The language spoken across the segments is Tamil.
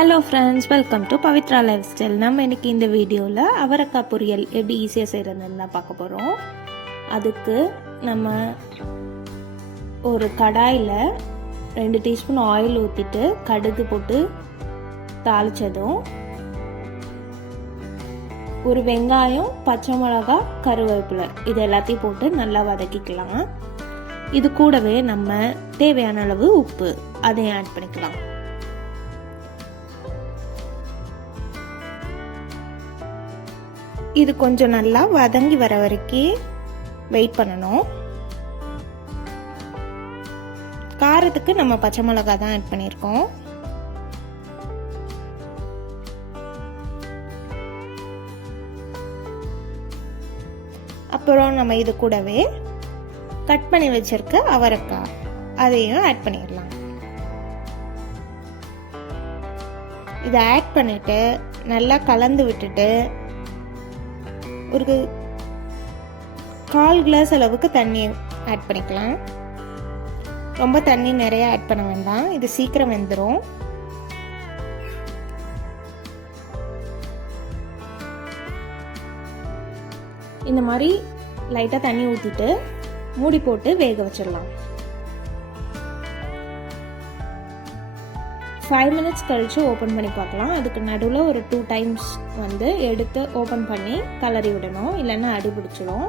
Hello friends, welcome to Pavithra life style. நம்ம இன்னைக்கு இந்த வீடியோவில் அவரைக்காய் பொரியல் எப்படி ஈஸியாக செய்கிறதுன்னு தான் பார்க்க போகிறோம். அதுக்கு நம்ம ஒரு கடாயில் 2 டீஸ்பூன் ஆயில் ஊற்றிட்டு கடுகு போட்டு தாளித்ததும் ஒரு வெங்காயம், பச்சை மிளகா, கருவேப்பிலை இது எல்லாத்தையும் போட்டு நல்லா வதக்கிக்கலாம். இது கூடவே நம்ம தேவையான அளவு உப்பு அதையும் ஆட் பண்ணிக்கலாம். இது கொஞ்சம் நல்லா வதங்கி வர வரைக்கும் வெயிட் பண்ணணும். காரத்துக்கு நம்ம பச்சை மிளகா தான் ஆட் பண்ணியிருக்கோம். அப்புறம் நம்ம இது கூடவே கட் பண்ணி வச்சிருக்க அவரைக்காய் அதையும் ஆட் பண்ணிடலாம். இதை ஆட் பண்ணிட்டு நல்லா கலந்து விட்டுட்டு ஒரு 1/4 கிளாஸ் அளவுக்கு தண்ணி ஆட் பண்ணிக்கலாம். ரொம்ப தண்ணி நிறைய ஆட் பண்ண வேண்டாம், இது சீக்கிரம் வெந்துடும். இந்த மாதிரி லைட்டாக தண்ணி ஊற்றிட்டு மூடி போட்டு வேக வச்சிடலாம். 5 மினிட்ஸ் கழிச்சு ஓப்பன் பண்ணி பார்க்கலாம். அதுக்கு நடுவில் ஒரு 2 டைம்ஸ் எடுத்து ஓப்பன் பண்ணி கலரி விடணும், இல்லைன்னா அடி பிடிச்சிடும்.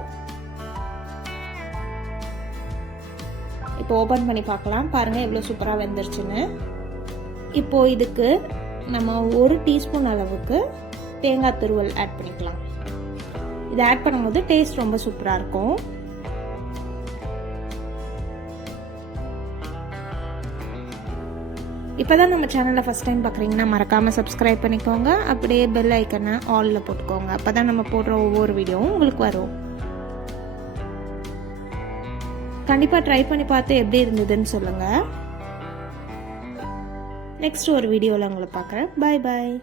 இப்போ ஓப்பன் பண்ணி பார்க்கலாம். பாருங்கள் எவ்வளோ சூப்பராக வெந்துருச்சுன்னு. இப்போது இதுக்கு நம்ம 1 டீஸ்பூன் அளவுக்கு தேங்காய் துருவல் ஆட் பண்ணிக்கலாம். இதை ஆட் பண்ணும்போது டேஸ்ட் ரொம்ப சூப்பராக இருக்கும். இப்போதான் நம்ம சேனலை ஃபஸ்ட் டைம் பார்க்குறீங்கன்னா மறக்காமல் சப்ஸ்கிரைப் பண்ணிக்கோங்க. அப்படியே பெல் ஐக்கனை ஆலில் போட்டுக்கோங்க. அப்போ தான் நம்ம போடுற ஒவ்வொரு வீடியோவும் உங்களுக்கு வரும். கண்டிப்பாக ட்ரை பண்ணி பார்த்து எப்படி இருந்ததுன்னு சொல்லுங்கள். நெக்ஸ்ட் ஒரு வீடியோவில் உங்களை பார்க்குறேன். பாய் பாய்.